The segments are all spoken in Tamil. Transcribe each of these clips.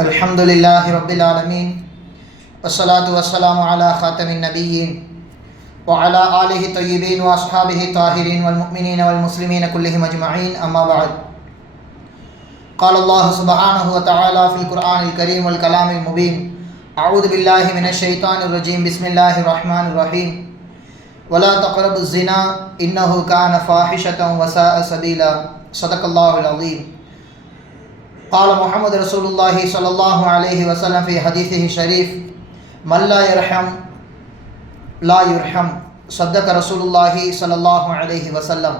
Alhamdulillahi Rabbil Alameen. Wassalatu wassalamu ala khatamin nabiyyin wa ala alihi tayyibin wa ashabihi tahirin wal mu'minina wal muslimina kullihim ajma'in, amma ba'd. Qala Allah subhanahu wa ta'ala fil Qur'anil Kareem wal kalamil mubin. A'udhu billahi minash shaitanir rajim. Bismillahir rahmanir rahim. Wala taqrabuz zina innahu kana fahishatan wa sa'a sabila. Sadaqallahul azim. قال محمد رسول الله صلى الله عليه وسلم في حديثه الشريف من لا يرحم لا يرحم صدق رسول الله صلى الله عليه وسلم.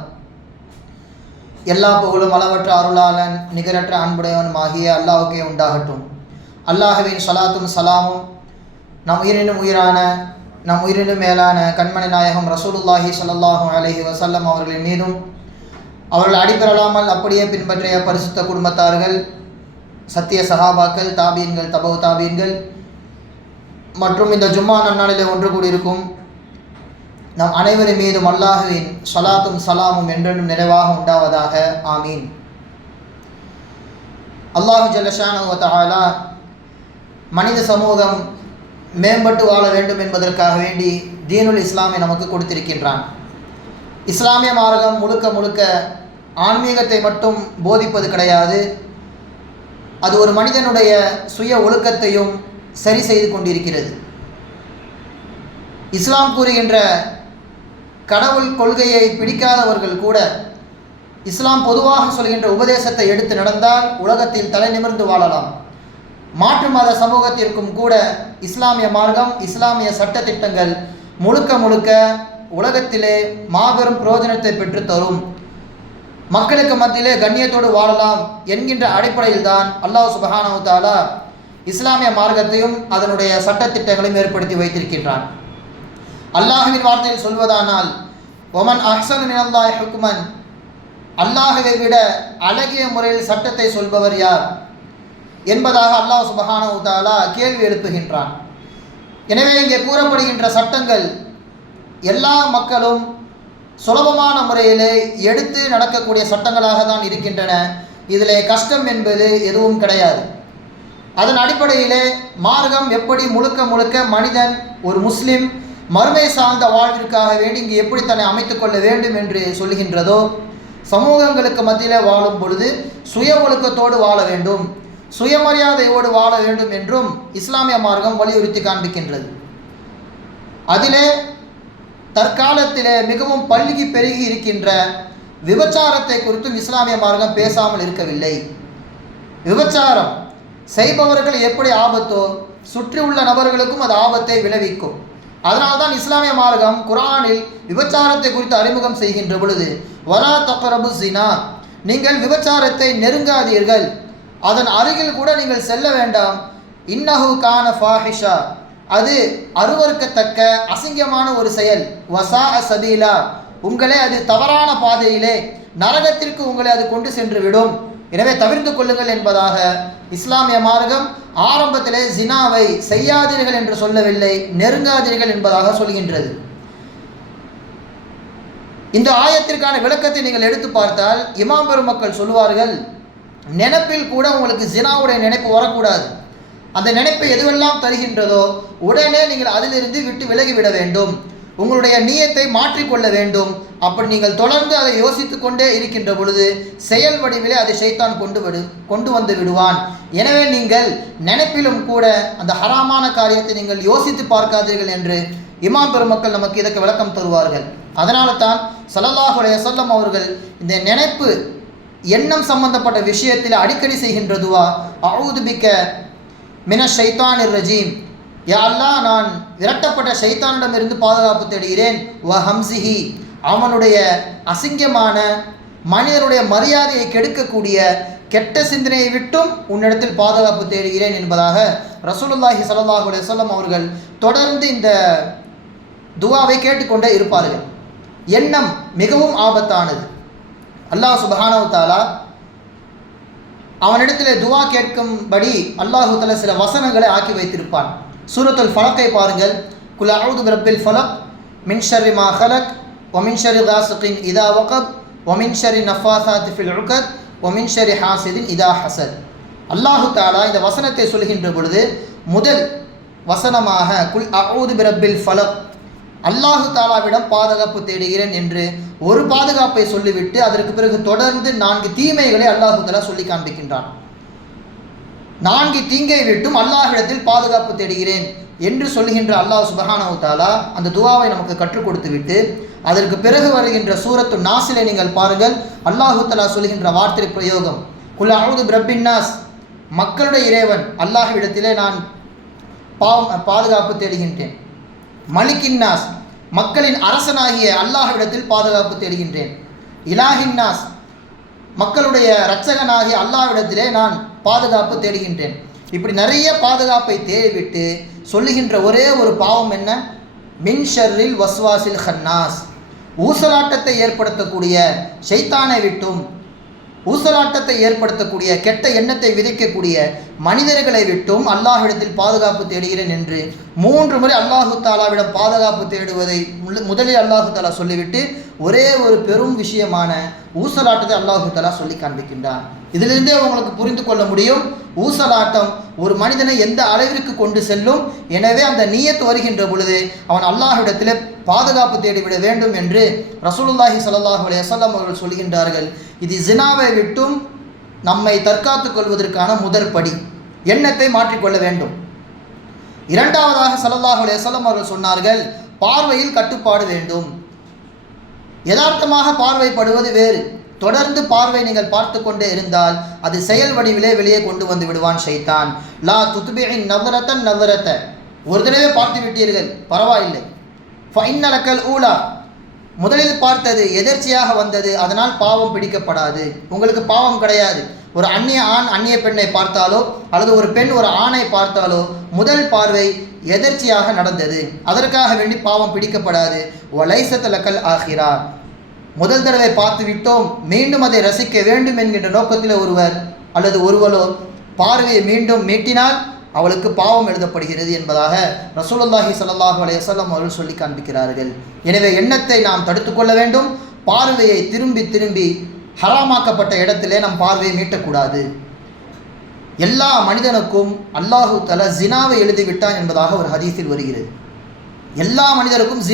எல்லா புகழும் அளவற்ற அருளாளன் நிகரற்ற அன்புடையவனுமாகிய அல்லாஹ்வுக்கே உண்டாகட்டும். அல்லாஹ்வின் ஸலாத்தும் ஸலாமும் நம் உயிரினும் உயிரான நம் உயிரினும் மேலான கண்மணி நாயகம் ரசூலுல்லாஹி ஸல்லல்லாஹு அலைஹி வஸல்லம் அவர்களின் மீதும் அவர்கள் அடிபெறலாமல் அப்படியே பின்பற்றிய பரிசுத்த குடும்பத்தார்கள், சத்திய சஹாபாக்கள், தாபீன்கள், தபவு தாபீன்கள் மற்றும் இந்த ஜும்மா நன்னாளிலே ஒன்று கூடியிருக்கும் நம் அனைவரின் மீதும் அல்லாஹுவின் ஸலாத்தும் ஸலாமும் என்றென்றும் நிறைவாக உண்டாவதாக. ஆமீன். அல்லாஹு ஜல்ல ஷானஹு வ தஆலா மனித சமூகம் மேம்பட்டு வாழ வேண்டும் என்பதற்காக வேண்டி தீனுல் இஸ்லாமை நமக்கு கொடுத்திருக்கின்றான். இஸ்லாமிய மார்க்கம் முழுக்க முழுக்க ஆன்மீகத்தை மட்டும் போதிப்பது கிடையாது. அது ஒரு மனிதனுடைய சுய ஒழுக்கத்தையும் சரி செய்து கொண்டிருக்கிறது. இஸ்லாம் கூறுகின்ற கடவுள் கொள்கையை பிடிக்காதவர்கள் கூட இஸ்லாம் பொதுவாக சொல்கின்ற உபதேசத்தை எடுத்து நடந்தால் உலகத்தில் தலை நிமிர்ந்து வாழலாம். மாற்று மத சமூகத்திற்கும் கூட இஸ்லாமிய மார்க்கம், இஸ்லாமிய சட்டத்திட்டங்கள் முழுக்க முழுக்க உலகத்திலே மாபெரும் பிரயோஜனத்தை பெற்றுத்தரும். மக்களுக்கு மத்தியிலே கண்ணியத்தோடு வாழலாம் என்கின்ற அடிப்படையில் தான் அல்லாஹ் சுப்ஹானஹு வ தஆலா இஸ்லாமிய மார்க்கத்தையும் அதனுடைய சட்டத்திட்டங்களையும் ஏற்படுத்தி வைத்திருக்கின்றான். அல்லாஹ்வின் வார்த்தையில் சொல்வதானால் ஒமன் அஹ்ஸனு மினல்லாஹி ஹுக்மன், அல்லாஹ்வை விட அழகிய முறையில் சட்டத்தை சொல்பவர் யார் என்பதாக அல்லாஹ் சுப்ஹானஹு வ தஆலா கேள்வி எழுப்புகின்றான். எனவே இங்கே கூறப்படுகின்ற சட்டங்கள் எல்லா மக்களும் சுலபமான முறையிலே எடுத்து நடக்கக்கூடிய சட்டங்களாக தான் இருக்கின்றன. இதிலே கஷ்டம் என்பது எதுவும் கிடையாது. அதன் அடிப்படையிலே மார்க்கம் எப்படி முழுக்க முழுக்க மனிதன் ஒரு முஸ்லிம் மறுமை சார்ந்த வாழ்விற்காக வேண்டி இங்கு எப்படி தன்னை அமைத்துக் கொள்ள வேண்டும் என்று சொல்கின்றதோ, சமூகங்களுக்கு மத்தியிலே வாழும் பொழுது சுய ஒழுக்கத்தோடு வாழ வேண்டும், சுயமரியாதையோடு வாழ வேண்டும் என்றும் இஸ்லாமிய மார்க்கம் வலியுறுத்தி காண்பிக்கின்றது. அதிலே தற்காலத்திலே மிகவும் பல்கி பெருகி இருக்கின்ற விபச்சாரத்தை குறித்தும் இஸ்லாமிய மார்க்கம் பேசாமல் இருக்கவில்லை. விபச்சாரம் செய்பவர்கள் எப்படி ஆபத்தோ சுற்றி உள்ள நபர்களுக்கும் அது ஆபத்தை விளைவிக்கும். அதனால்தான் இஸ்லாமிய மார்க்கம் குர்ஆனில் விபச்சாரத்தை குறித்து அறிமுகம் செய்கின்ற பொழுது வலா தக்ரபு ஸினா, நீங்கள் விபச்சாரத்தை நெருங்காதீர்கள், அதன் அருகில் கூட நீங்கள் செல்ல வேண்டாம். இன்னஹு கான ஃபாஹிஷா, அது அருவருக்கத்தக்க அசிங்கமான ஒரு செயல். வசா சபீலா, உங்களை அது தவறான பாதையிலே நரகத்திற்கு உங்களை அது கொண்டு சென்று விடும். எனவே தவிர்த்து கொள்ளுங்கள் என்பதாக இஸ்லாமிய மார்க்கம் ஆரம்பத்திலே ஜினாவை செய்யாதீர்கள் என்று சொல்லவில்லை, நெருங்காதீர்கள் என்பதாக சொல்கின்றது. இந்த ஆயத்திற்கான விளக்கத்தை நீங்கள் எடுத்து பார்த்தால் இமாம் பெருமக்கள் சொல்லுவார்கள், நினைப்பில் கூட உங்களுக்கு ஜினாவுடைய நினைப்பு வரக்கூடாது. அந்த நினைப்பை எதுவெல்லாம் தருகின்றதோ உடனே நீங்கள் அதிலிருந்து விட்டு விலகிவிட வேண்டும், உங்களுடைய நியத்தை மாற்றிக்கொள்ள வேண்டும். அப்படி நீங்கள் தொடர்ந்து அதை யோசித்து கொண்டே இருக்கின்ற பொழுது செயல் வடிவிலே அதை ஷைத்தான் கொண்டு வந்து விடுவான். எனவே நீங்கள் நினைப்பிலும் கூட அந்த ஹராமான காரியத்தை நீங்கள் யோசித்து பார்க்காதீர்கள் என்று இமாம் பெருமக்கள் நமக்கு இதற்கு விளக்கம் தருவார்கள். அதனால தான் ஸல்லல்லாஹு அலைஹி வஸல்லம் அவர்கள் இந்த நினைப்பு எண்ணம் சம்பந்தப்பட்ட விஷயத்தில் அடிக்கடி செய்கின்ற துவா அஊது பிக்க மின ஷைத்தானிர் ரஜீம், யா அல்லாஹ், நான் விரட்டப்பட்ட ஷைத்தானிடமிருந்து பாதுகாப்பு தேடுகிறேன். வ ஹம்ஸிஹி, அவனுடைய அசிங்கமான மனிதனுடைய மரியாதையை கெடுக்கக்கூடிய கெட்ட சிந்தனையை விட்டும் உன்னிடத்தில் பாதுகாப்பு தேடுகிறேன் என்பதாக ரசூலுல்லாஹி ஸல்லல்லாஹு அலைஹி வஸல்லம் அவர்கள் தொடர்ந்து இந்த துவாவை கேட்டுக்கொண்டே இருப்பார்கள். எண்ணம் மிகவும் ஆபத்தானது. அல்லாஹ் சுப்ஹானஹு வ தஆலா அவனிடத்திலே துவா கேட்கும்படி அல்லாஹு தஆலா சில வசனங்களை ஆக்கி வைத்திருப்பான். சூரத்துல் ஃபலக்கை பாருங்கள். குல் அஊது பிரப்பில் ஃபலக் மின் ஷர்ரி மா ஹலக் வ மின் ஷர்ரி காஸிகின் இதா வகப் வ மின் ஷர்ரி நஃபாஸாத்தி ஃபில் உகத் வ மின் ஷர்ரி ஹாசிதின் இதா ஹஸத். அல்லாஹு தாலா இந்த வசனத்தை சொல்கின்ற பொழுது முதல் வசனமாக குல் அஊது பிரப்பில் ஃபலக், அல்லாஹு தாலாவிடம் பாதுகாப்பு தேடுகிறேன் என்று ஒரு பாதுகாப்பை சொல்லிவிட்டு அதற்கு பிறகு தொடர்ந்து 4 தீமைகளை அல்லாஹு தாலா சொல்லி காண்பிக்கின்றான். 4 தீங்கை விட்டும் அல்லாஹ்விடத்தில் பாதுகாப்பு தேடுகிறேன் என்று சொல்கின்ற அல்லாஹ் சுப்ஹானஹு தஆலா அந்த துஆவை நமக்கு கற்றுக் கொடுத்து விட்டு அதற்கு பிறகு வருகின்ற சூரத்து நாஸிலே நீங்கள் பாருங்கள், அல்லாஹு தஆலா சொல்கின்ற வார்த்தை பிரயோகம் குல் அஊது பிரப்பின் நாஸ், மக்களுடைய இறைவன் அல்லாஹ்விடத்திலே நான் பாதுகாப்பு தேடுகின்றேன். மலிக்கின் நாஸ், மக்களின் அரசனாகிய அல்லாஹ்விடத்தில் பாதுகாப்பு தேடுகின்றேன். இலாஹின் நாஸ், மக்களுடைய இரட்சகனாகிய அல்லாஹ்விடத்திலே நான் பாதுகாப்பு தேடுகின்றேன். இப்படி நிறைய பாதுகாப்பை தேடிவிட்டு சொல்லுகின்ற ஒரே ஒரு பாவம் என்ன? மின் ஷர்ரில் வஸ்வாசில் ஹன்னாஸ், ஊசலாட்டத்தை ஏற்படுத்தக்கூடிய ஷைத்தானை விட்டும், ஊசலாட்டத்தை ஏற்படுத்தக்கூடிய கெட்ட எண்ணத்தை விதைக்கக்கூடிய மனிதர்களை விட்டும் அல்லாஹ்விடத்தில் பாதுகாப்பு தேடுகிறேன் என்று 3 முறை அல்லாஹு தாலாவிடம் பாதுகாப்பு தேடுவதை முதலில் அல்லாஹு தாலா சொல்லிவிட்டு ஒரே ஒரு பெரும் விஷயமான ஊசலாட்டத்தை அல்லாஹு தாலா சொல்லி காண்பிக்கின்றான். இதிலிருந்தே உங்களுக்கு புரிந்து கொள்ள முடியும் ஊசலாட்டம் ஒரு மனிதனை எந்த அளவிற்கு கொண்டு செல்லும். எனவே அந்த நியத் வருகின்ற பொழுது அவன் அல்லாஹ்விடத்திலே பாதுகாப்பு தேடிவிட வேண்டும் என்று ரசூலுல்லாஹி ஸல்லல்லாஹு அலைஹி வஸல்லம் அவர்கள் சொல்கின்றார்கள். இது ஜினாவை விட்டும் நம்மை தற்காத்துக் கொள்வதற்கான முதற்படி, எண்ணத்தை மாற்றிக்கொள்ள வேண்டும். இரண்டாவதாக ஸல்லல்லாஹு அலைஹி வஸல்லம் அவர்கள் சொன்னார்கள், பார்வையில் கட்டுப்பாடு வேண்டும். யதார்த்தமாக பார்வைப்படுவது வேறு, தொடர்ந்து பார்வை நீங்கள் பார்த்து கொண்டே இருந்தால் அது செயல் வடிவிலே வெளியே கொண்டு வந்து விடுவான் ஷைத்தான். லா துத்பிஇன் நظரத்தன் நظரத்த, ஒரு தடவை பார்த்து விட்டீர்கள் பரவாயில்லை. ஃபஇன்னலக்கல் ஊலா, முதலில் பார்த்தது எதர்ச்சியாக வந்தது, அதனால் பாவம் பிடிக்கப்படாது, உங்களுக்கு பாவம் கிடையாது. ஒரு அந்நிய ஆண் அந்நிய பெண்ணை பார்த்தாலோ அல்லது ஒரு பெண் ஒரு ஆணை பார்த்தாலோ முதல் பார்வை எதர்ச்சியாக நடந்தது, அதற்காக வேண்டி பாவம் பிடிக்கப்படாது. வலைசத்தலக்கல் ஆஹிரா, முதல் தடவை பார்த்து விட்டோம் மீண்டும் அதை ரசிக்க வேண்டும் என்கின்ற நோக்கத்தில் ஒருவர் அல்லது ஒருவரோ பார்வையை மீண்டும் மீட்டினால் அவளுக்கு பாவம் எழுதப்படுகிறது என்பதாக ரசூலுல்லாஹி ஸல்லல்லாஹு அலைஹி வஸல்லம் அவர்கள் சொல்லி காண்பிக்கிறார்கள். எனவே எண்ணத்தை நாம் தடுத்துக்கொள்ள வேண்டும். பார்வையை திரும்பி திரும்பி ஹராமாக்கப்பட்ட இடத்திலே நம் பார்வையை மீட்டக்கூடாது. எல்லா மனிதனுக்கும் அல்லாஹு தஆலா ஜினாவை எழுதிவிட்டான் என்பதாக ஒரு ஹதீஸில் வருகிறது. எல்லா மனிதருக்கும்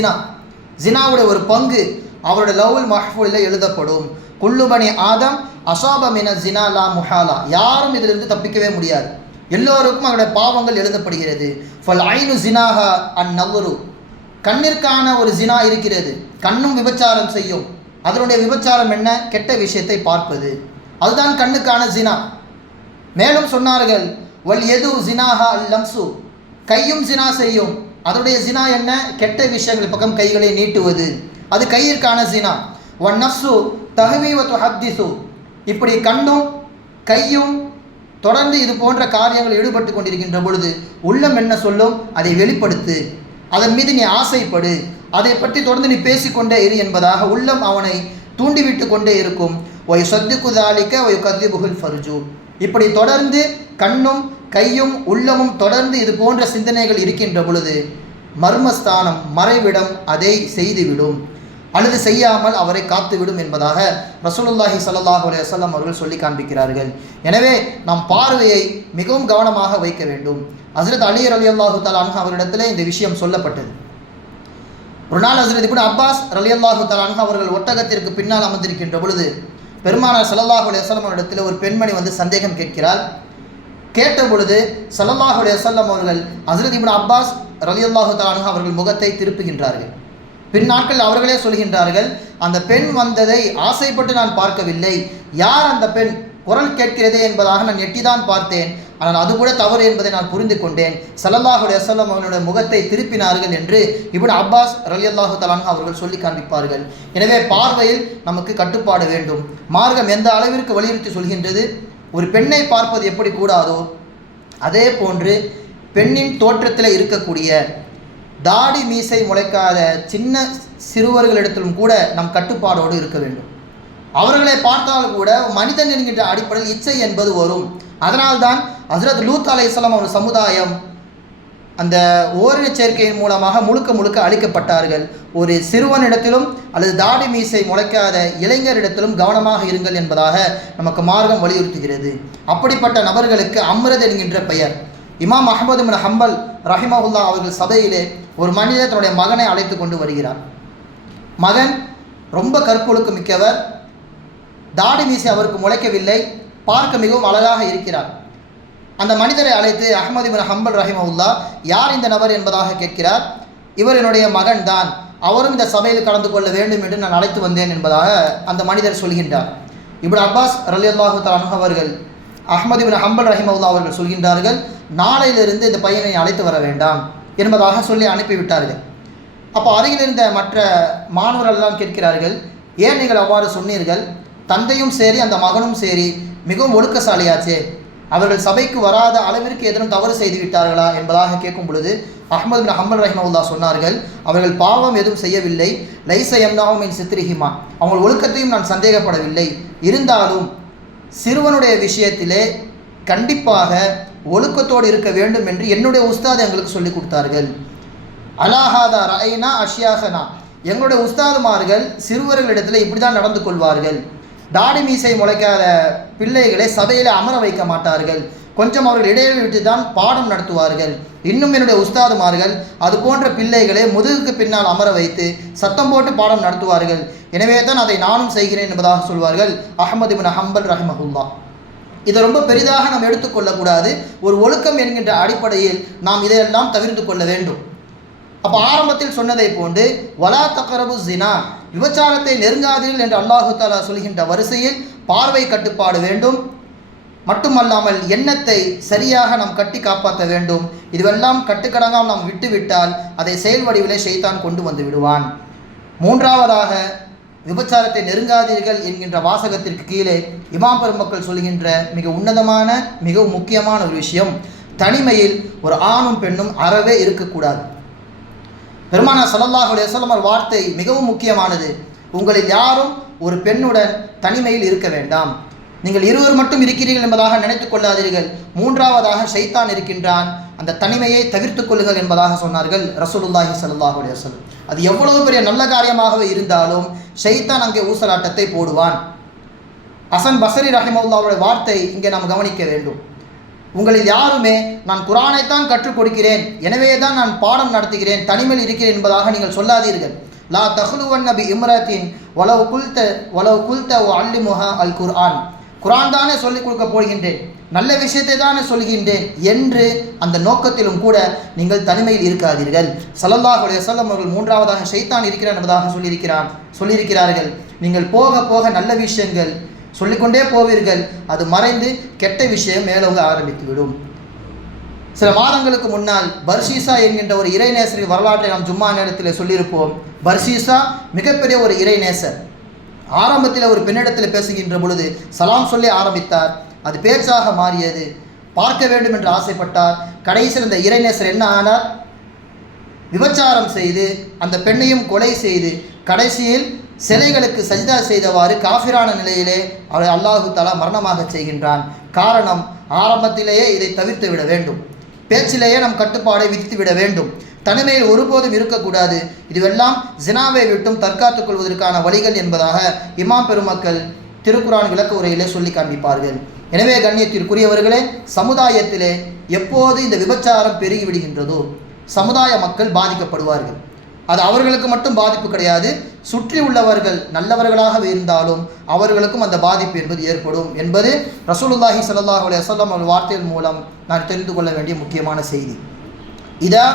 ஜினாவுடைய ஒரு பங்கு அவருடைய லவுல் மஹ்ஃபூலில் எழுதப்படும். குல்லுபனி ஆதம் அசாபமின ஜினா லா முஹாலா, யாரும் இதிலிருந்து தப்பிக்கவே முடியாது, எல்லோருக்கும் அவருடைய பாவங்கள் எழுதப்படுகிறது. ஃபல் ஐனு ஜினாஹா அன் நவ்ரு, கண்ணிற்கான ஒரு ஜினா இருக்கிறது, கண்ணும் விபச்சாரம் செய்யும். அதனுடைய விபச்சாரம் என்ன? கெட்ட விஷயத்தை பார்ப்பது, அதுதான் கண்ணுக்கான ஜினா. மேலும் சொன்னார்கள் வல் எது ஜினாஹா அல் லம்சு, கையும் ஜினா செய்யும். அதனுடைய ஜினா என்ன? கெட்ட விஷயங்கள் பக்கம் கைகளை நீட்டுவது, அது கையிற்கான ஜினா. ஒன் நஃப்சு தஹ்வி வ துஹத்திசு, இப்படி கண்ணும் கையும் தொடர்ந்து இது போன்ற காரியங்கள் ஈடுபட்டு கொண்டிருக்கின்ற பொழுது உள்ளம் என்ன சொல்லும்? அதை வெளிப்படுத்து, அதன் மீது நீ ஆசைப்படு, அதை பற்றி தொடர்ந்து நீ பேசிக்கொண்டே இரு என்பதாக உள்ளம் அவனை தூண்டிவிட்டு கொண்டே இருக்கும். ஒய் சத்துக்கு தாலிக்க ஒய் கதிபுகுல் ஃபர்ஜு, இப்படி தொடர்ந்து கண்ணும் கையும் உள்ளமும் தொடர்ந்து இது போன்ற சிந்தனைகள் இருக்கின்ற பொழுது மர்மஸ்தானம் மறைவிடம் அதை செய்துவிடும் அல்லது செய்யாமல் அவரை காத்துவிடும் என்பதாக ரசூலுல்லாஹி ஸல்லல்லாஹு அலைஹி வஸல்லம் அவர்கள் சொல்லி காண்பிக்கிறார்கள். எனவே நாம் பார்வையை மிகவும் கவனமாக வைக்க வேண்டும். ஹஸ்ரத் அலி ரலியல்லாஹு தஆலா அன்ஹு அவரிடத்தில் இந்த விஷயம் சொல்லப்பட்டது. ஒரு நாள் ஹஸ்ரத் இப்னு அப்பாஸ் ரலியல்லாஹு தஆலா அன்ஹு அவர்கள் ஒட்டகத்திற்கு பின்னால் அமர்ந்திருக்கின்ற பொழுது பெருமானார் ஸல்லல்லாஹு அலைஹி வஸல்லம் அவரிடத்தில் ஒரு பெண்மணி வந்து சந்தேகம் கேட்கிறாள். கேட்ட பொழுது ஸல்லல்லாஹு அலைஹி வஸல்லம் அவர்கள் ஹஸ்ரத் இப்னு அப்பாஸ் ரலியல்லாஹு தஆலா அன்ஹு அவர்கள் முகத்தை திருப்புகின்றார்கள். பின்னாட்கள் அவர்களே சொல்கின்றார்கள், அந்த பெண் வந்ததை ஆசைப்பட்டு நான் பார்க்கவில்லை, யார் அந்த பெண், குரல் கேட்கிறதே என்பதாக நான் எட்டிதான் பார்த்தேன், ஆனால் அது கூட தவறு என்பதை நான் புரிந்து கொண்டேன். ஸல்லல்லாஹு அலைஹி வஸல்லம் அவர்களுடைய முகத்தை திருப்பினார்கள் என்று இப்னு அப்பாஸ் ரலியல்லாஹு தஆலா அன்ஹு அவர்கள் சொல்லி காண்பிப்பார்கள். எனவே பார்வையில் நமக்கு கட்டுப்பாடு வேண்டும். மார்க்கம் எந்த அளவிற்கு வலியுறுத்தி சொல்கின்றது, ஒரு பெண்ணை பார்ப்பது எப்படி கூடாதோ அதே போன்று பெண்ணின் தோற்றத்தில் இருக்கக்கூடிய தாடி மீசை முளைக்காத சின்ன சிறுவர்களிடத்திலும் கூட நம் கட்டுப்பாடோடு இருக்க வேண்டும். அவர்களை பார்த்தால் கூட மனிதன் என்கின்ற அடிப்படையில் இச்சை என்பது வரும். அதனால்தான் ஹஸ்ரத் லூத் அலைஹிஸ்ஸலாம் அவர்கள் சமுதாயம் அந்த ஓரின சேர்க்கையின் மூலமாக முழுக்க முழுக்க அழிக்கப்பட்டார்கள். ஒரு சிறுவனிடத்திலும் அல்லது தாடி மீசை முளைக்காத இளைஞரிடத்திலும் கவனமாக இருங்கள் என்பதாக நமக்கு மார்க்கம் வலியுறுத்துகிறது. அப்படிப்பட்ட நபர்களுக்கு அம்ரத் என்கின்ற பெயர். இமாம் அஹ்மது பின் ஹம்பல் ரஹிமஹுல்லா அவர்கள் சபையிலே ஒரு மனிதர் தன்னுடைய மகனை அழைத்து கொண்டு வருகிறார். மகன் ரொம்ப கற்பொழுக்கு மிக்கவர், தாடி மீசை அவருக்கு முளைக்கவில்லை, பார்க்க மிகவும் அழகாக இருக்கிறார். அந்த மனிதரை அழைத்து அஹ்மது பின் ஹம்பல் ரஹிமஹுல்லா யார் இந்த நபர் என்பதாக கேட்கிறார். இவர் என்னுடைய மகன் தான், அவரும் இந்த சபையில் கலந்து கொள்ள வேண்டும் என்று நான் அழைத்து வந்தேன் என்பதாக அந்த மனிதர் சொல்கின்றார். இப்னு அப்பாஸ் ரலியல்லாஹு தஆலா அன்ஹு அவர்கள் அஹ்மது பின் ஹம்பல் ரஹிமஹுல்லா அவர்கள் சொல்கின்றார்கள், நாளையிலிருந்து இந்த பையனை அழைத்து வர வேண்டாம் என்பதாக சொல்லி அனுப்பிவிட்டார்கள். அப்போ அருகில் இருந்த மற்ற மாணவர்களெல்லாம் கேட்கிறார்கள், ஏன் நீங்கள் அவ்வாறு சொன்னீர்கள்? தந்தையும் சரி அந்த மகனும் சரி மிகவும் ஒழுக்கசாலியாச்சே, அவர்கள் சபைக்கு வராத அளவிற்கு ஏதேனும் தவறு செய்து விட்டார்களா என்பதாக கேட்கும் பொழுது அஹ்மது பின் ஹம்பல் ரஹிமஹுல்லா சொன்னார்கள், அவர்கள் பாவம் எதுவும் செய்யவில்லை, லைஸ யம்னஹு மின் சித்ரிஹிமா, அவங்க ஒழுக்கத்தையும் நான் சந்தேகப்படவில்லை. இருந்தாலும் சிறுவனுடைய விஷயத்திலே கண்டிப்பாக ஒழுக்கத்தோடு இருக்க வேண்டும் என்று என்னுடைய உஸ்தாத் எங்களுக்கு சொல்லிக் கொடுத்தார்கள். அலாஹாதா ரஐனா அஷ்யாஹனா, எங்களுடைய உஸ்தாதுமார்கள் சிறுவர்களிடத்தில் இப்படி தான் நடந்து கொள்வார்கள். தாடி மீசை முளைக்காத பிள்ளைகளை சபையில் அமர வைக்க மாட்டார்கள், கொஞ்சம் அவர்கள் இடைவெளி விட்டு தான் பாடம் நடத்துவார்கள். இன்னும் என்னுடைய உஸ்தாதுமார்கள் அது போன்ற பிள்ளைகளை முதுகுக்கு பின்னால் அமர வைத்து சத்தம் போட்டு பாடம் நடத்துவார்கள். எனவே தான் அதை நானும் செய்கிறேன் என்பதாக சொல்வார்கள் அஹ்மது பின் ஹம்பல் ரஹிமஹுல்லா. இதை ரொம்ப பெரிதாக நாம் எடுத்துக்கொள்ளக்கூடாது. ஒரு ஒழுக்கம் என்கின்ற அடிப்படையில் நாம் இதையெல்லாம் தவிர்த்து கொள்ள வேண்டும். அப்போ ஆரம்பத்தில் சொன்னதை போன்று வலா தக்ரபு ஸினா, விபச்சாரத்தை நெருங்காதீர்கள் என்று அல்லாஹு தஆலா சொல்கின்ற வரிசையில் பார்வை கட்டுப்பாடு வேண்டும். மட்டுமல்லாமல் எண்ணத்தை சரியாக நாம் கட்டி காப்பாற்ற வேண்டும். இதுவெல்லாம் கட்டுக்கடங்காமல் நாம் விட்டுவிட்டால் அதை செயல் வடிவிலே ஷைத்தான் கொண்டு வந்து விடுவான். மூன்றாவதாக விபச்சாரத்தை நெருங்காதீர்கள் என்கின்ற வாசகத்திற்கு கீழே இமாம் பெருமக்கள் சொல்கின்ற மிக உன்னதமான மிகவும் முக்கியமான ஒரு விஷயம், தனிமையில் ஒரு ஆணும் பெண்ணும் அறவே இருக்கக்கூடாது. பெருமானார் ஸல்லல்லாஹு அலைஹி வஸல்லம் வார்த்தை மிகவும் முக்கியமானது. உங்களில் யாரும் ஒரு பெண்ணுடன் தனிமையில் இருக்க வேண்டாம், நீங்கள் இருவர் மட்டும் இருக்கிறீர்கள் என்பதாக நினைத்து கொள்ளாதீர்கள், மூன்றாவதாக ஷைத்தான் இருக்கின்றான், அந்த தனிமையை தவிர்த்து கொள்ளுங்கள் என்பதாக சொன்னார்கள் ரசூலுல்லாஹி ஸல்லல்லாஹு அலைஹி வஸல்லம். அது எவ்வளவு பெரிய நல்ல காரியமாகவே இருந்தாலும் ஷைத்தான் அங்கே ஊசலாட்டத்தை போடுவான். ஹசன் பஸ்ரி ரஹிமஹுல்லாஹுடைய வார்த்தை இங்கே நாம் கவனிக்க வேண்டும். உங்களில் யாருமே நான் குர்ஆனைத்தான் கற்றுக் கொடுக்கிறேன், எனவே தான் நான் பாடம் நடத்துகிறேன், தனிமையில் இருக்கிறேன் என்பதாக நீங்கள் சொல்லாதீர்கள். லா தஹ்லுவன் நபி இம்ரத்தின் வலவு குல்த அல்லிமுஹா அல் குர்ஆன், குர்ஆன் தானே சொல்லிக் கொடுக்க போகின்றேன், நல்ல விஷயத்தை தானே சொல்கின்றேன் என்று அந்த நோக்கத்திலும் கூட நீங்கள் தனிமையில் இருக்காதீர்கள். ஸல்லல்லாஹு அலைஹி வஸல்லம் அவர்கள் மூன்றாவதாக ஷைத்தான் இருக்கிறான் என்பதாக சொல்லியிருக்கிறார்கள். நீங்கள் போக போக நல்ல விஷயங்கள் சொல்லிக்கொண்டே போவீர்கள், அது மறைந்து கெட்ட விஷயம் மேலோங்க ஆரம்பித்துவிடும். சில மாதங்களுக்கு முன்னால் பர்ஷீசா என்கின்ற ஒரு இறைநேசரின் வரலாற்றை நாம் ஜும்மா நேரத்தில் சொல்லியிருப்போம். பர்ஷீசா மிகப்பெரிய ஒரு இறைநேசர். ஆரம்பத்தில் ஒரு பெண்ணிடத்தில் பேசுகின்ற பொழுது சலாம் சொல்லி ஆரம்பித்தார், அது பேச்சாக மாறியது, பார்க்க வேண்டும் என்று ஆசைப்பட்டார். கடைசியில் இந்த இறைநேசர் என்ன ஆனார், விபச்சாரம் செய்து அந்த பெண்ணையும் கொலை செய்து கடைசியில் சிலைகளுக்கு சஜ்தா செய்தவாறு காஃபிரான நிலையிலே அவரை அல்லாஹு தஆலா மரணமாக செய்கின்றான். காரணம், ஆரம்பத்திலேயே இதை தவிர்த்து விட வேண்டும், பேச்சிலேயே நம் கட்டுப்பாடை விதித்து விட வேண்டும், தனிமையில் ஒருபோதும் இருக்கக்கூடாது. இதுவெல்லாம் ஜினாவை விட்டும் தற்காத்துக் கொள்வதற்கான வழிகள் என்பதாக இமாம் பெருமக்கள் திருக்குர்ஆன் விளக்க உரையிலே சொல்லி காண்பிப்பார்கள். எனவே கண்ணியத்திற்குரியவர்களே, சமுதாயத்திலே எப்போது இந்த விபச்சாரம் பெருகி விடுகின்றதோ சமுதாய மக்கள் பாதிக்கப்படுவார்கள். அது அவர்களுக்கு மட்டும் பாதிப்பு கிடையாது, சுற்றி உள்ளவர்கள் நல்லவர்களாக இருந்தாலும் அவர்களுக்கும் அந்த பாதிப்பு என்பது ஏற்படும் என்பது ரசூலுல்லாஹி ஸல்லல்லாஹு அலைஹி வஸல்லம் அவர்கள் வார்த்தையின் மூலம் நான் தெரிந்து கொள்ள வேண்டிய முக்கியமான செய்தி. இதா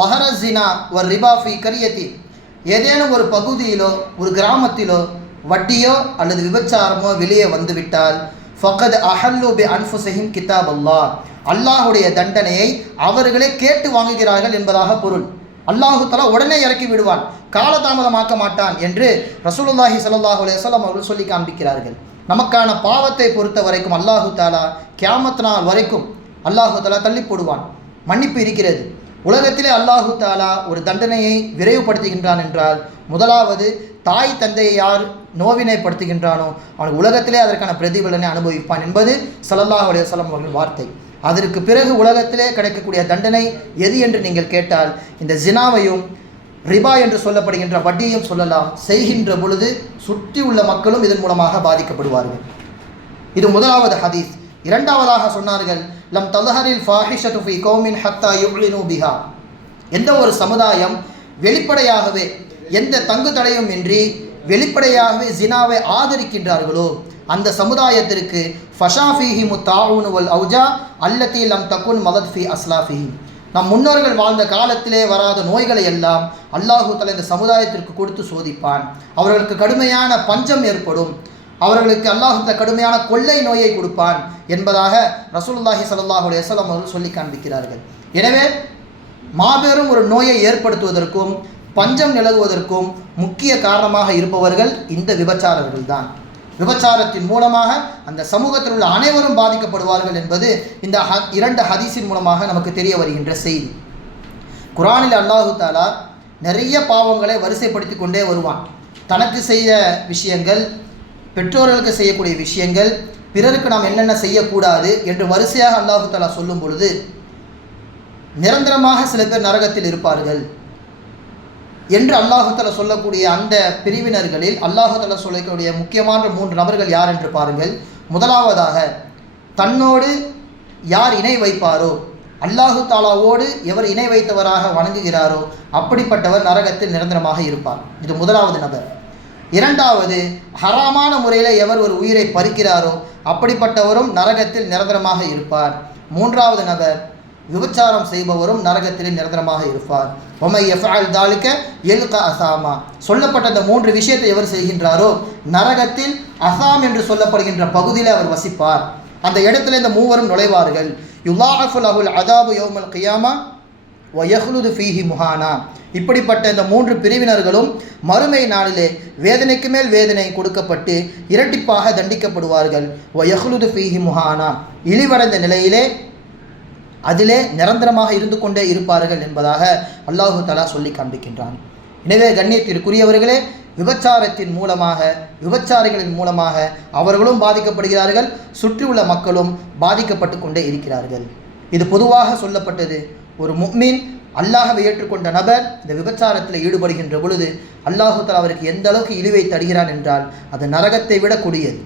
லஹர ஸினா வ ரிபா ஃபீ கரியத்தி, ஏதேனும் ஒரு பகுதியிலோ ஒரு கிராமத்திலோ வட்டியோ அல்லது விபச்சாரமோ வெளியே வந்துவிட்டால் ஃபகத் அஹல்லு பி அன்ஃபுஸிஹிம் கிதாப் அல்லாஹ், அல்லாஹுடைய தண்டனையை அவர்களே கேட்டு வாங்குகிறார்கள் என்பதாக பொருள். அல்லாஹு தஆலா உடனே இறக்கி விடுவான், காலதாமதமாக்க மாட்டான் என்று ரசூலுல்லாஹி ஸல்லல்லாஹு அலைஹி வஸல்லம் அவர்கள் சொல்லி காண்பிக்கிறார்கள். நமக்கான பாவத்தை பொறுத்த வரைக்கும் அல்லாஹு தஆலா கியாமத் நாள் வரைக்கும் அல்லாஹு தஆலா தள்ளி போடுவான். மன்னிப்பு இருக்கிறது. உலகத்திலே அல்லாஹு தஆலா ஒரு தண்டனையை விரைவுபடுத்துகின்றான் என்றால், முதலாவது தாய் தந்தையை யார் நோவினைப்படுத்துகின்றானோ அவன் உலகத்திலே அதற்கான பிரதிபலனை அனுபவிப்பான் என்பது ஸல்லல்லாஹு அலைஹி வஸல்லம் அவர்கள் வார்த்தை. அதற்கு பிறகு உலகத்திலே கிடைக்கக்கூடிய தண்டனை எது என்று நீங்கள் கேட்டால் இந்த ஜினாவையும் ரிபா என்று சொல்லப்படுகின்ற வட்டியையும் சொல்லலாம். செய்கின்ற பொழுது சுற்றி உள்ள மக்களும் இதன் மூலமாக பாதிக்கப்படுவார்கள். இது முதலாவது ஹதீஸ். இரண்டாவதாக சொன்னார்கள், லம் தல்ஹரில் ஃபாஹிஷத்து ஃபீ கௌமின் ஹத்தா யுக்லினு பிஹா. எந்த ஒரு சமுதாயம் வெளிப்படையாகவே எந்த தங்கு தடையும் இன்றி வெளிப்படையாகவே ஜினாவை ஆதரிக்கின்றார்களோ அந்த சமுதாயத்திற்கு ஃபஷாஃபிஹிமு தாஊன் வல் அவுஜா அல்லதி லம் தகுன் மலத் ஃபி அஸ்லாஃபிஹிம். நம் முன்னோர்கள் வாழ்ந்த காலத்திலே வராத நோய்களை எல்லாம் அல்லாஹு தஆலா இந்த சமுதாயத்திற்கு கொடுத்து சோதிப்பான். அவர்களுக்கு கடுமையான பஞ்சம் ஏற்படும், அவர்களுக்கு அல்லாஹு தஆலா கடுமையான கொள்ளை நோயை கொடுப்பான் என்பதாக ரசூலுல்லாஹி ஸல்லல்லாஹு அலைஹி வஸல்லம் அவர்கள் சொல்லி காண்பிக்கிறார்கள். எனவே மாபெரும் ஒரு நோயை ஏற்படுத்துவதற்கும் பஞ்சம் நிலவுவதற்கும் முக்கிய காரணமாக இருப்பவர்கள் இந்த விபச்சாரர்கள் தான். விபச்சாரத்தின் மூலமாக அந்த சமூகத்தில் உள்ள அனைவரும் பாதிக்கப்படுவார்கள் என்பது இந்த இரண்டு ஹதீஸின் மூலமாக நமக்கு தெரிய வருகின்ற செய்தி. குர்ஆனில் அல்லாஹு தஆலா நிறைய பாவங்களை வரிசைப்படுத்தி கொண்டே வருவான். தனக்கு செய்த விஷயங்கள், பெற்றோர்களுக்கு செய்யக்கூடிய விஷயங்கள், பிறருக்கு நாம் என்னென்ன செய்யக்கூடாது என்று வரிசையாக அல்லாஹு தஆலா சொல்லும் பொழுது நிரந்தரமாக சில பேர் நரகத்தில் இருப்பார்கள் என்று அல்லாஹு தஆலா சொல்லக்கூடிய அந்த பிரிவினர்களில் அல்லாஹு தஆலா சொல்லக்கூடிய முக்கியமான 3 நபர்கள் யார் என்று பாருங்கள். முதலாவதாக, தன்னோடு யார் இணை வைப்பாரோ, அல்லாஹு தஆலாவோடு எவர் இணை வைத்தவராக வணங்குகிறாரோ அப்படிப்பட்டவர் நரகத்தில் நிரந்தரமாக இருப்பார். இது முதலாவது நபர். இரண்டாவது, ஹராமான முறையில் எவர் ஒரு உயிரை பறிக்கிறாரோ அப்படிப்பட்டவரும் நரகத்தில் நிரந்தரமாக இருப்பார். மூன்றாவது நபர், விபச்சாரம் செய்பவரும் நரகத்தில் நிரந்தரமாக இருப்பார். ஒமை எஃப்அல் தாலிக யல்கா அசாமா. சொல்லப்பட்ட அந்த 3 விஷயத்தை எவர் செய்கின்றாரோ நரகத்தில் அசாம் என்று சொல்லப்படுகின்ற பகுதியில் அவர் வசிப்பார். அந்த இடத்துல இந்த மூவரும் நுழைவார்கள். யுலாஃபு லஹுல் அதாபு யௌமல் கியாமா வ யஹ்லுது ஃபீஹி முஹானா. இப்படிப்பட்ட இந்த 3 பிரிவினர்களும் மறுமை நாளிலே வேதனைக்கு மேல் வேதனை கொடுக்கப்பட்டு இரட்டிப்பாக தண்டிக்கப்படுவார்கள். வ யஹ்லுது ஃபீஹி முஹானா. இழிவடைந்த நிலையிலே அதிலே நிரந்தரமாக இருந்து கொண்டே இருப்பார்கள் என்பதாக அல்லாஹு தஆலா சொல்லி காண்பிக்கின்றான். எனவே கண்ணியத்திற்குரியவர்களே, விபச்சாரத்தின் மூலமாக, விபச்சாரிகளின் மூலமாக அவர்களும் பாதிக்கப்படுகிறார்கள், சுற்றியுள்ள மக்களும் பாதிக்கப்பட்டு கொண்டே இருக்கிறார்கள். இது பொதுவாக சொல்லப்பட்டது. ஒரு முஃமின், அல்லாஹ்வை ஏற்றுக்கொண்ட நபர் இந்த விபச்சாரத்தில் ஈடுபடுகின்ற பொழுது அல்லாஹு தஆலா அவருக்கு எந்த அளவுக்கு இழிவை தருகிறான் என்றால் அது நரகத்தை விட கொடியது.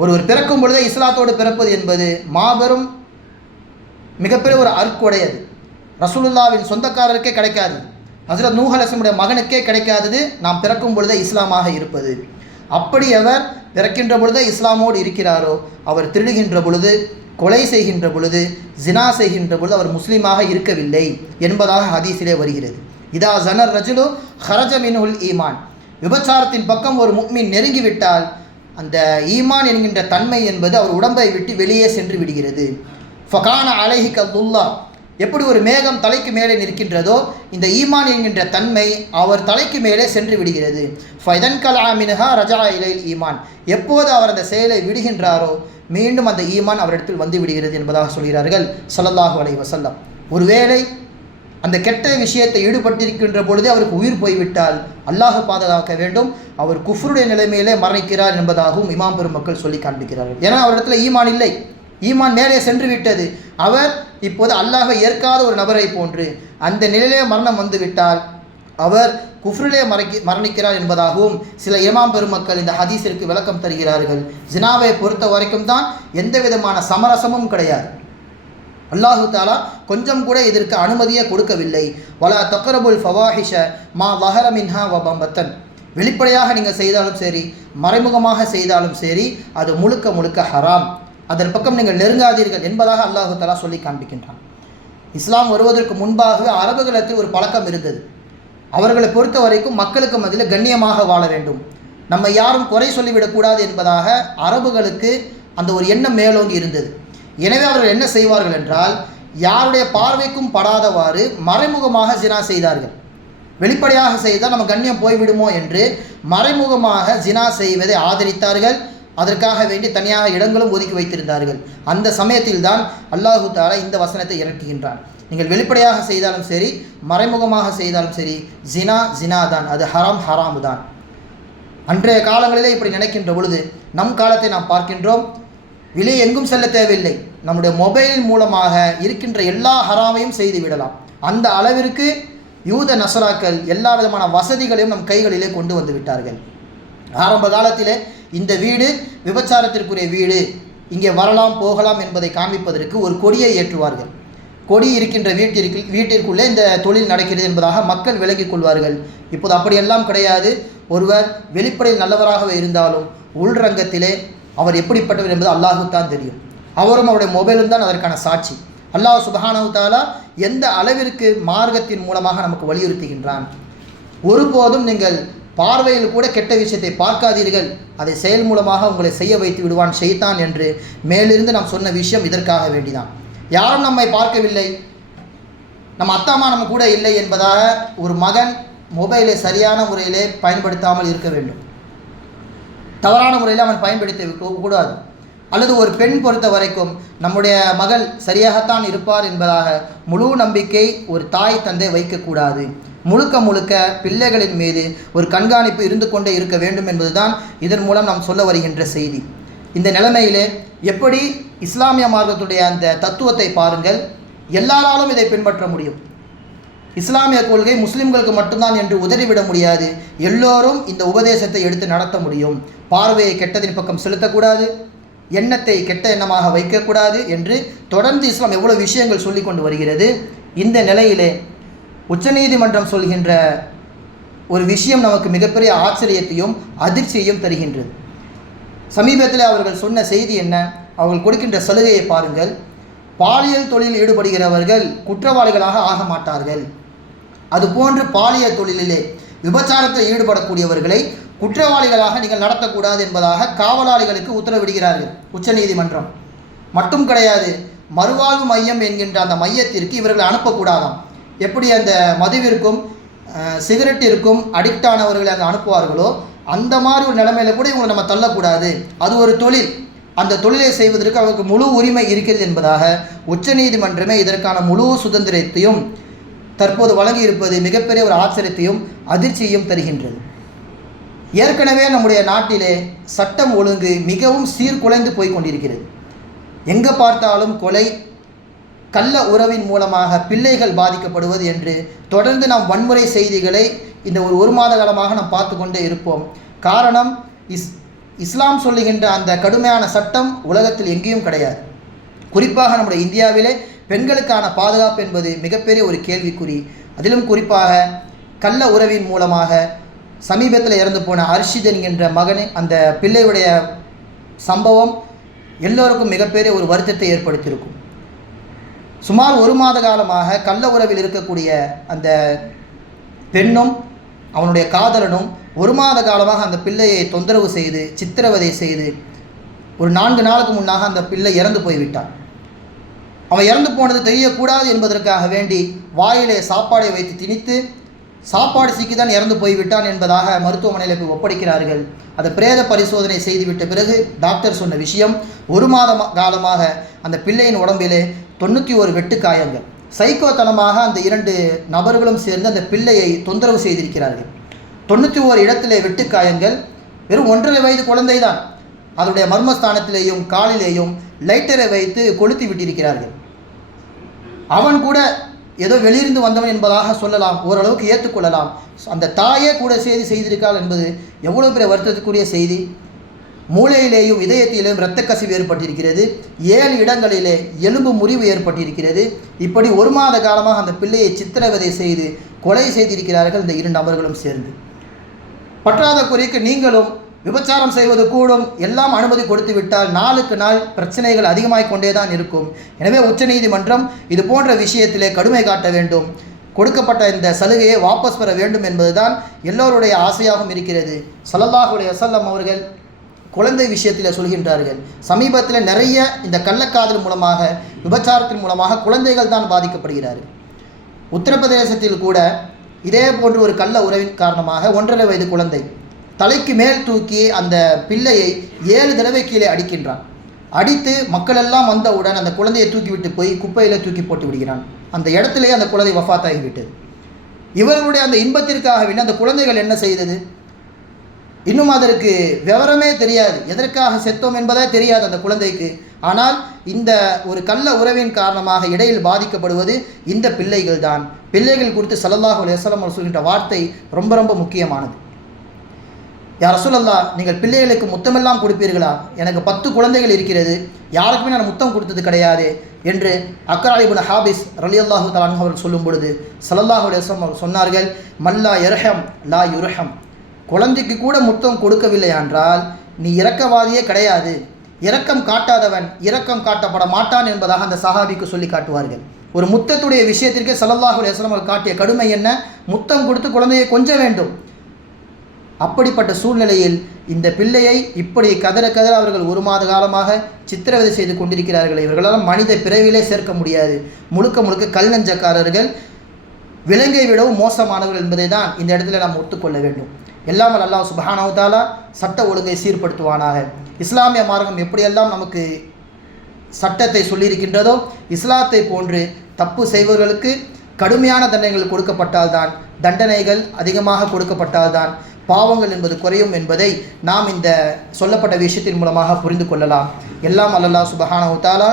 ஒருவர் பிறக்கும் பொழுதே இஸ்லாத்தோடு பிறப்பது என்பது மாபெரும் மிகப்பெரிய ஒரு அற்கொடையது. ரசூலுல்லாவின் சொந்தக்காரருக்கே கிடைக்காது, ஹஜ்ரத் நூஹ் அலைஹிஸ்ஸலாமுடைய மகனுக்கே கிடைக்காதது நாம் பிறக்கும் பொழுதே இஸ்லாமாக இருப்பது. அப்படி அவர் பிறக்கின்ற பொழுதே இஸ்லாமோடு இருக்கிறாரோ, அவர் திருடுகின்ற பொழுது, கொலை செய்கின்ற பொழுது, ஜினா செய்கின்ற பொழுது அவர் முஸ்லீமாக இருக்கவில்லை என்பதாக ஹதீஸிலே வருகிறது. இதா ஜனர் ரஜுலு ஹரஜ மின்ஹுல் ஈமான். விபச்சாரத்தின் பக்கம் ஒரு முஃமின் நெருங்கிவிட்டால் அந்த ஈமான் என்கின்ற தன்மை என்பது அவர் உடம்பை விட்டு வெளியே சென்று விடுகிறது. ஃபகான அலைஹி கல்லுல்லா. எப்படி ஒரு மேகம் தலைக்கு மேலே நிற்கின்றதோ இந்த ஈமான் என்கின்ற தன்மை அவர் தலைக்கு மேலே சென்று விடுகிறது. ஃபைதன் கலா மின்ஹா ரஜா இலைல் ஈமான். எப்போது அவர் அந்த செயலை விடுகின்றாரோ மீண்டும் அந்த ஈமான் அவரிடத்தில் வந்து விடுகிறது என்பதாக சொல்கிறார்கள் ஸல்லல்லாஹு அலைஹி வஸல்லம். ஒருவேளை அந்த கெட்ட விஷயத்தை ஈடுபட்டிருக்கின்ற பொழுதே அவருக்கு உயிர் போய்விட்டால் அல்லாஹ் பாதுகாக்க வேண்டும், அவர் குஃப்ருடைய நிலைமையிலே மரணிக்கிறார் என்பதாகவும் இமாம் பெருமக்கள் சொல்லி காண்பிக்கிறார்கள். ஏன்னா அவரிடத்தில் ஈமான் இல்லை, ஈமான் மேலே சென்று விட்டது. அவர் இப்போது அல்லாஹ்வை ஏற்காத ஒரு நபரை போன்று அந்த நிலையிலே மரணம் வந்துவிட்டால் அவர் குஃப்ரிலே மரணிக்கிறார் என்பதாகவும் சில இமாம் பெருமக்கள் இந்த ஹதீஸிற்கு விளக்கம் தருகிறார்கள். ஜினாவை பொறுத்த வரைக்கும் தான் எந்த விதமான சமரசமும் கிடையாது. அல்லாஹு தஆலா கொஞ்சம் கூட இதற்கு அனுமதியை கொடுக்கவில்லை. வலா தக்ரபுல் ஃபவாஹிஷ மா லஹர மின்ஹா வ பம்பத்தன். வெளிப்படையாக நீங்கள் செய்தாலும் சரி, மறைமுகமாக செய்தாலும் சரி, அது முழுக்க முழுக்க ஹராம். அதன் பக்கம் நீங்கள் நெருங்காதீர்கள் என்பதாக அல்லாஹு தஆலா சொல்லி காண்பிக்கின்றான். இஸ்லாம் வருவதற்கு முன்பாகவே அரபுகளுக்கு ஒரு பழக்கம் இருந்தது. அவர்களை பொறுத்த வரைக்கும் மக்களுக்கு மத்தியில் கண்ணியமாக வாழ வேண்டும், நம்ம யாரும் குறை சொல்லிவிடக்கூடாது என்பதாக அரபுகளுக்கு அந்த ஒரு எண்ணம் மேலோங்கி இருந்தது. எனவே அவர்கள் என்ன செய்வார்கள் என்றால், யாருடைய பார்வைக்கும் படாதவாறு மறைமுகமாக ஜினா செய்தார்கள். வெளிப்படையாக செய்தால் நம்ம கண்ணியம் போய்விடுமோ என்று மறைமுகமாக ஜினா செய்வதை ஆதரித்தார்கள். அதற்காக வேண்டி தனியாக இடங்களும் ஒதுக்கி வைத்திருந்தார்கள். அந்த சமயத்தில் தான் அல்லாஹு தஆலா இந்த வசனத்தை இறக்குகின்றான். நீங்கள் வெளிப்படையாக செய்தாலும் சரி, மறைமுகமாக செய்தாலும் சரி, ஜினா ஜினா தான், அது ஹராம் ஹராமு தான். அன்றைய காலங்களிலே இப்படி நினைக்கின்ற பொழுது நம் காலத்தை நாம் பார்க்கின்றோம். வெளியே எங்கும் செல்ல தேவையில்லை, நம்முடைய மொபைல் மூலமாக இருக்கின்ற எல்லா ஹராமையும் செய்து விடலாம். அந்த அளவிற்கு யூத நசராக்கள் எல்லா விதமான வசதிகளையும் நம் கைகளிலே கொண்டு வந்து விட்டார்கள். ஆரம்ப காலத்திலே இந்த வீடு விபச்சாரத்திற்குரிய வீடு, இங்கே வரலாம் போகலாம் என்பதை காண்பிப்பதற்கு ஒரு கொடியை ஏற்றுவார்கள். கொடி இருக்கின்ற வீட்டிற்குள்ளே இந்த தொழில் நடக்கிறது என்பதாக மக்கள் விலகிக் கொள்வார்கள். இப்போது அப்படியெல்லாம் கிடையாது. ஒருவர் வெளிப்படையில் நல்லவராகவே இருந்தாலும் உள்ரங்கத்திலே அவர் எப்படிப்பட்டவர் என்பது அல்லாஹு தான் தெரியும். அவரும் அவருடைய மொபைலும் தான் அதற்கான சாட்சி. அல்லாஹ் சுப்ஹானஹு தஆலா எந்த அளவிற்கு மார்க்கத்தின் மூலமாக நமக்கு வலியுறுத்துகின்றான். ஒருபோதும் நீங்கள் பார்வையில் கூட கெட்ட விஷயத்தை பார்க்காதீர்கள், அதை செயல் மூலமாக உங்களை செய்ய வைத்து விடுவான் ஷைத்தான் என்று மேலிருந்து நாம் சொன்ன விஷயம் இதற்காக வேண்டிதான். யாரும் நம்மை பார்க்கவில்லை, நம்ம அத்தாமா நம்ம கூட இல்லை என்பதாக ஒரு மகன் மொபைலை சரியான முறையிலே பயன்படுத்தாமல் இருக்க வேண்டும். தவறான முறையில் அவன் பயன்படுத்த கூடாது. அல்லது ஒரு பெண் பொறுத்த வரைக்கும் நம்முடைய மகள் சரியாகத்தான் இருப்பார் என்பதாக முழு நம்பிக்கை ஒரு தாய் தந்தை வைக்கக்கூடாது. முழுக்க முழுக்க பிள்ளைகளின் மீது ஒரு கண்காணிப்பு இருந்து கொண்டே இருக்க வேண்டும் என்பதுதான் இதன் மூலம் நாம் சொல்ல வருகின்ற செய்தி. இந்த நிலைமையிலே எப்படி இஸ்லாமிய மார்க்கத்துடைய அந்த தத்துவத்தை பாருங்கள், எல்லாராலும் இதை பின்பற்ற முடியும். இஸ்லாமிய கொள்கை முஸ்லிம்களுக்கு மட்டும்தான் என்று உதறிவிட முடியாது. எல்லோரும் இந்த உபதேசத்தை எடுத்து நடத்த முடியும். பார்வையை கெட்டதின் பக்கம் செலுத்தக்கூடாது, எண்ணத்தை கெட்ட எண்ணமாக வைக்கக்கூடாது என்று தொடர்ந்து இஸ்லாம் எவ்வளவு விஷயங்கள் சொல்லி கொண்டு வருகிறது. இந்த நிலையிலே உச்சநீதிமன்றம் சொல்கின்ற ஒரு விஷயம் நமக்கு மிகப்பெரிய ஆச்சரியத்தையும் அதிர்ச்சியையும் தருகின்றது. சமீபத்தில் அவர்கள் சொன்ன செய்தி என்ன? அவர்கள் கொடுக்கின்ற சலுகையை பாருங்கள். பாலியல் தொழிலில் ஈடுபடுகிறவர்கள் குற்றவாளிகளாக ஆக மாட்டார்கள். அதுபோன்று பாலியல் தொழிலிலே விபச்சாரத்தில் ஈடுபடக்கூடியவர்களை குற்றவாளிகளாக நீங்கள் நடத்தக்கூடாது என்பதாக காவலாளிகளுக்கு உத்தரவிடுகிறார்கள் உச்சநீதிமன்றம். மட்டும் கிடையாது, மறுவாழ்வு மையம் என்கின்ற அந்த மையத்திற்கு இவர்களை அனுப்பக்கூடாதாம். எப்படி அந்த மதுவிற்கும் சிகரெட்டிற்கும் அடிக்ட் ஆனவர்களை அங்கே அனுப்புவார்களோ அந்த மாதிரி ஒரு நிலைமையில கூட இவங்களை நம்ம தள்ளக்கூடாது. அது ஒரு தொழில், அந்த தொழிலை செய்வதற்கு அவருக்கு முழு உரிமை இருக்கிறது என்பதாக உச்சநீதிமன்றமே இதற்கான முழு சுதந்திரத்தையும் தற்போது வழங்கியிருப்பது மிகப்பெரிய ஒரு ஆச்சரியத்தையும் அதிர்ச்சியையும் தருகின்றது. ஏற்கனவே நம்முடைய நாட்டிலே சட்டம் ஒழுங்கு மிகவும் சீர்குலைந்து போய் கொண்டிருக்கிறது. எங்கே பார்த்தாலும் கொலை, கள்ள உறவின் மூலமாக பிள்ளைகள் பாதிக்கப்படுவது என்று தொடர்ந்து நாம் வன்முறை செய்திகளை இந்த ஒரு மாத காலமாக நாம் பார்த்து கொண்டே இருப்போம். காரணம், இஸ்லாம் சொல்லுகின்ற அந்த கடுமையான சட்டம் உலகத்தில் எங்கேயும் கிடையாது. குறிப்பாக நம்முடைய இந்தியாவிலே பெண்களுக்கான பாதுகாப்பு என்பது மிகப்பெரிய ஒரு கேள்விக்குறி. அதிலும் குறிப்பாக கள்ள உறவின் மூலமாக சமீபத்தில் இறந்து போன அர்ஷித் என்கின்ற மகன், அந்த பிள்ளையுடைய சம்பவம் எல்லோருக்கும் மிகப்பெரிய ஒரு வருத்தத்தை ஏற்படுத்தியிருக்கும். சுமார் ஒரு மாத காலமாக கள்ள உறவில் இருக்கக்கூடிய அந்த பெண்ணும் அவனுடைய காதலனும் ஒரு மாத காலமாக அந்த பிள்ளையை தொந்தரவு செய்து சித்திரவதை செய்து ஒரு 4 நாளுக்கு முன்னாக அந்த பிள்ளை இறந்து போய்விட்டான். அவன் இறந்து போனது தெரியக்கூடாது என்பதற்காக வேண்டி வாயிலே சாப்பாடை வைத்து திணித்து சாப்பாடு சிக்கிதான் இறந்து போய்விட்டான் என்பதாக மருத்துவமனையில் போய் ஒப்படைக்கிறார்கள். அதை பிரேத பரிசோதனை செய்துவிட்ட பிறகு டாக்டர் சொன்ன விஷயம், ஒரு மாத காலமாக அந்த பிள்ளையின் உடம்பிலே 91 வெட்டுக்காயங்கள். சைக்கோத்தனமாக அந்த 2 நபர்களும் சேர்ந்து அந்த பிள்ளையை தொந்தரவு செய்திருக்கிறார்கள். 91 இடத்திலே வெட்டுக்காயங்கள். வெறும் 1.5 வயது குழந்தை தான். அதனுடைய மர்மஸ்தானத்திலேயும் காலிலேயும் லைட்டரை வைத்து கொளுத்தி விட்டிருக்கிறார்கள். அவன் கூட ஏதோ வெளியிருந்து வந்தவன் என்பதாக சொல்லலாம், ஓரளவுக்கு ஏற்றுக்கொள்ளலாம். அந்த தாயே கூட செய்திருக்காள் என்பது எவ்வளோ பெரிய வருத்தத்துக்குரிய செய்தி. மூளையிலேயும் இதயத்திலேயும் இரத்த கசிவு ஏற்பட்டிருக்கிறது. 7 இடங்களிலே எலும்பு முறிவு ஏற்பட்டிருக்கிறது. இப்படி ஒரு மாத காலமாக அந்த பிள்ளையை சித்திரவதை செய்து கொலை செய்திருக்கிறார்கள் இந்த 2 நபர்களும் சேர்ந்து. பற்றாத குறைக்கு நீங்களும் விபச்சாரம் செய்வது கூடும், எல்லாம் அனுமதி கொடுத்து விட்டால் நாளுக்கு நாள் பிரச்சனைகள் அதிகமாகிக் கொண்டே தான் இருக்கும். எனவே உச்சநீதிமன்றம் இது போன்ற விஷயத்திலே கடுமை காட்ட வேண்டும், கொடுக்கப்பட்ட இந்த சலுகையை வாபஸ் பெற வேண்டும் என்பதுதான் எல்லோருடைய ஆசையாகவும் இருக்கிறது. ஸல்லல்லாஹு அலைஹி வஸல்லம் அவர்கள் குழந்தை விஷயத்தில் சொல்கின்றார்கள், சமீபத்தில் நிறைய இந்த கள்ளக்காதல் மூலமாக விபச்சாரத்தின் மூலமாக குழந்தைகள் தான் பாதிக்கப்படுகிறார்கள். உத்தரப்பிரதேசத்தில் கூட இதே போன்று ஒரு கள்ள உறவின் காரணமாக 1.5 வயது குழந்தை தலைக்கு மேல் தூக்கி அந்த பிள்ளையை 7 தடவை கீழே அடிக்கின்றான். அடித்து மக்களெல்லாம் வந்தவுடன் அந்த குழந்தையை தூக்கிவிட்டு போய் குப்பையில் தூக்கி போட்டு விடுகிறான். அந்த இடத்திலேயே அந்த குழந்தை வஃபாத்தாகிவிட்டது. இவர்களுடைய அந்த இன்பத்திற்காக வேண்டி அந்த குழந்தைகள் என்ன செய்தது? இன்னும் அதற்கு விவரமே தெரியாது, எதற்காக செத்தோம் என்பதே தெரியாது அந்த குழந்தைக்கு. ஆனால் இந்த ஒரு கள்ள உறவின் காரணமாக இடையில் பாதிக்கப்படுவது இந்த பிள்ளைகள் தான். பிள்ளைகள் குறித்து ஸல்லல்லாஹு அலைஹி வஸல்லம் சொல்கின்ற வார்த்தை ரொம்ப ரொம்ப முக்கியமானது. யா ரசூலல்லாஹ், நீங்கள் பிள்ளைகளுக்கு முத்தமெல்லாம் கொடுப்பீர்களா? எனக்கு 10 குழந்தைகள் இருக்கிறது, யாருக்குமே நான் முத்தம் கொடுத்தது கிடையாது என்று அக்ரா இப்னு ஹாபிஸ் ரலியல்லாஹு தஆலா அன்ஹு அவர்கள் சொல்லும் பொழுது ஸல்லல்லாஹு அலைஹி வஸல்லம் அவர்கள் சொன்னார்கள், மல்லா யர்ஹம் லா யுர்ஹம். குழந்தைக்கு கூட முத்தம் கொடுக்கவில்லை என்றால் நீ இரக்கவாதியே கிடையாது, இரக்கம் காட்டாதவன் இரக்கம் காட்டப்பட மாட்டான் என்பதாக அந்த சஹாபிக்கு சொல்லி காட்டுவார்கள். ஒரு முத்தத்துடைய விஷயத்திற்கு ஸல்லல்லாஹு அலைஹி வஸல்லம் அவர்கள் காட்டிய கடுமை என்ன? முத்தம் கொடுத்து குழந்தையை கொஞ்ச வேண்டும். அப்படிப்பட்ட சூழ்நிலையில் இந்த பிள்ளையை இப்படி கதற கதற அவர்கள் 1 மாத காலமாக சித்திரவதை செய்து கொண்டிருக்கிறார்கள். இவர்களால் மனித பிறவிலே சேர்க்க முடியாது. முழுக்க முழுக்க கல் நெஞ்சக்காரர்கள், விலங்கை விடவும் மோசமானவர்கள் என்பதை தான் இந்த இடத்துல நாம் ஒத்துக்கொள்ள வேண்டும். எல்லாமல் அல்லாஹ் சுப்ஹானஹு வ தஆலா சட்ட ஒழுங்கை சீர்படுத்துவானாக. இஸ்லாமிய மார்க்கம் எப்படியெல்லாம் நமக்கு சட்டத்தை சொல்லியிருக்கின்றதோ, இஸ்லாத்தை போன்று தப்பு செய்வர்களுக்கு கடுமையான தண்டனைகள் கொடுக்கப்பட்டால்தான், தண்டனைகள் அதிகமாக கொடுக்கப்பட்டால்தான் பாவங்கள் என்பது குறையும் என்பதை நாம் இந்த சொல்லப்பட்ட விஷயத்தின் மூலமாக புரிந்து கொள்ளலாம். எல்லாம் அல்லாஹ் சுப்ஹானஹு வ தஆலா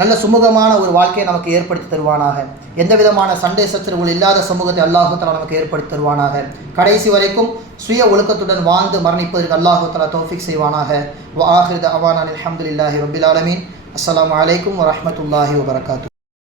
நல்ல சுமூகமான ஒரு வாழ்க்கையை நமக்கு ஏற்படுத்தி தருவானாக. எந்த விதமான சண்டை சச்சரவுகள் இல்லாத சமூகத்தை அல்லாஹ் தஆலா நமக்கு ஏற்படுத்தி தருவானாக. கடைசி வரைக்கும் சுய ஒழுக்கத்துடன் வாழ்ந்து மரணிப்பதற்கு அல்லாஹ் தஆலா தௌஃபீக் செய்வானாக. வ ஆஹிரு தஅவானா அல்ஹம்துலில்லாஹி ரப்பில் ஆலமீன். அஸ்ஸலாமு அலைக்கும் வ ரஹ்மத்துல்லாஹி வ பரகாத்துஹு.